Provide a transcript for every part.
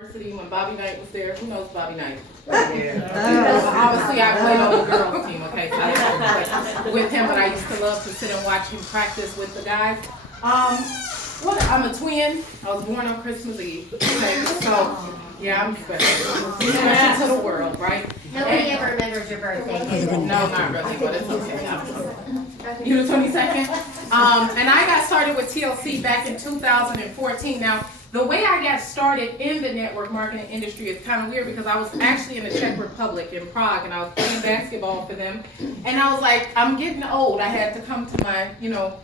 When Bobby Knight was there, who knows Bobby Knight? Obviously, I played on the girls team, okay, so I didn't play with him, but I used to love to sit and watch him practice with the guys. I'm a twin. I was born on Christmas Eve, okay, so yeah, I'm special. Special to the world, right? Nobody ever remembers your birthday. No, not really, but it's okay. You the 22nd? And I got started with TLC back in 2014. Now, the way I got started in the network marketing industry is kind of weird because I was actually in the Czech Republic in Prague and I was playing basketball for them. And I was like, I'm getting old. I had to come to my,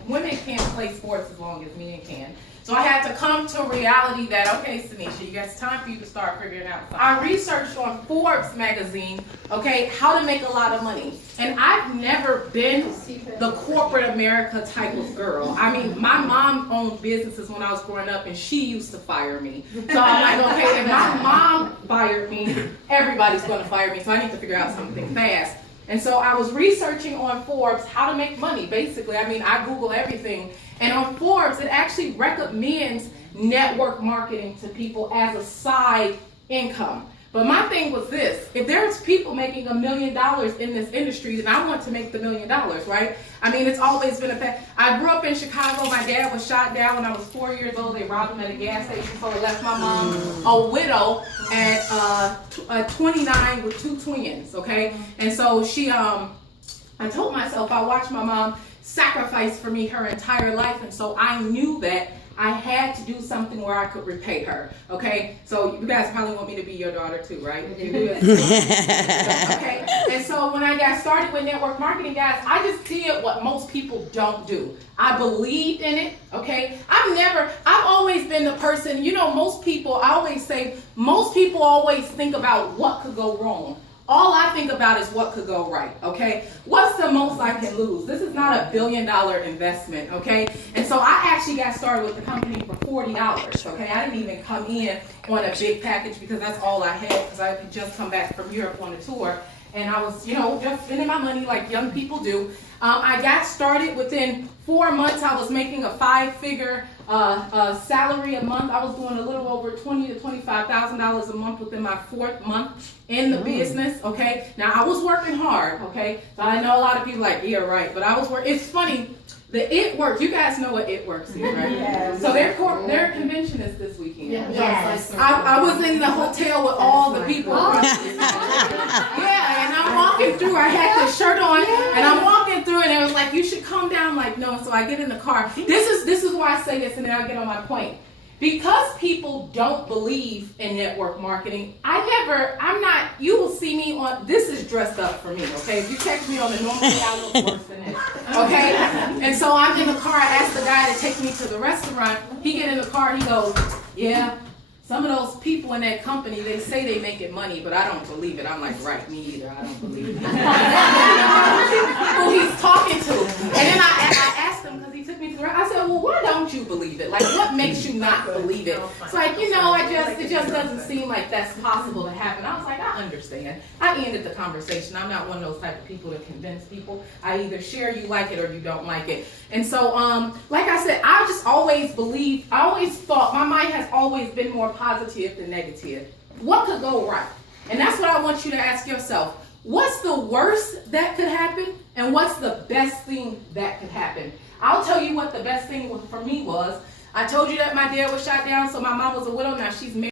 women can't play sports as long as men can. So I had to come to a reality that, okay, Tanisha, it's time for you to start figuring out something. I researched on Forbes magazine, okay, how to make a lot of money. And I've never been the corporate America type of girl. I mean, my mom owned businesses when I was growing up and she used to fire me. So I'm like, okay, if my mom fired me, everybody's going to fire me. So I need to figure out something fast. And so I was researching on Forbes how to make money, basically. I mean, I Google everything. And on Forbes, it actually recommends network marketing to people as a side income. But my thing was this: if there's people making $1 million in this industry, then I want to make the $1 million, right? I mean, it's always been a fact. I grew up in Chicago. My dad was shot down when I was 4 years old. They robbed him at a gas station, so I left my mom a widow at 29 with 2 twins, okay? And so I told myself I watched my mom sacrifice for me her entire life, and so I knew that I had to do something where I could repay her, okay? So you guys probably want me to be your daughter too, right? You do it. Okay? And so when I got started with network marketing, guys, I just did what most people don't do. I believed in it, okay? I've always been the person, most people, I always say, most people always think about what could go wrong. All I think about is what could go right, okay? What's the most I can lose? This is not a $1 billion investment, okay? And so I actually got started with the company for $40, okay? I didn't even come in on a big package because that's all I had because I had just come back from Europe on a tour. And I was, just spending my money like young people do. I got started within 4 months. I was making a 5-figure salary a month. I was doing a little over $20,000 to $25,000 a month within my 4th month in the business. Okay, now I was working hard. Okay, so I know a lot of people like, yeah, right, but I was working. It's funny. The It Works. You guys know what It Works is, right? Yes. So their convention is this weekend. Yes. I was in the hotel with all the people. Yeah, and I'm walking through. I had this shirt on, and I'm walking through, and it was like, you should come down. I'm like, no. So I get in the car. This is why I say this, and then I'll get on my point. Because people don't believe in network marketing, you will see me on, this is dressed up for me, okay? If you text me on the normal day, I look worse than this, okay? And so I'm in the car, I asked the guy to take me to the restaurant. He get in the car, he goes, yeah, some of those people in that company, they say they making money, but I don't believe it. I'm like, right, me either, I don't believe it. Who he's talking to. And then I asked him, because he took me to the restaurant, I said, well, why don't you believe it? Like, what makes you not believe it? It's like, it just doesn't seem like that's possible to happen. I was like, I understand. I ended the conversation. I'm not one of those type of people to convince people. I either share you like it or you don't like it. And so, like I said, I just always believed, I always thought, my mind has always been more positive than negative. What could go right? And that's what I want you to ask yourself. What's the worst that could happen? And what's the best thing that could happen? I'll tell you what the best thing for me was. I told you that my dad was shot down, so my mom was a widow. Now she's married.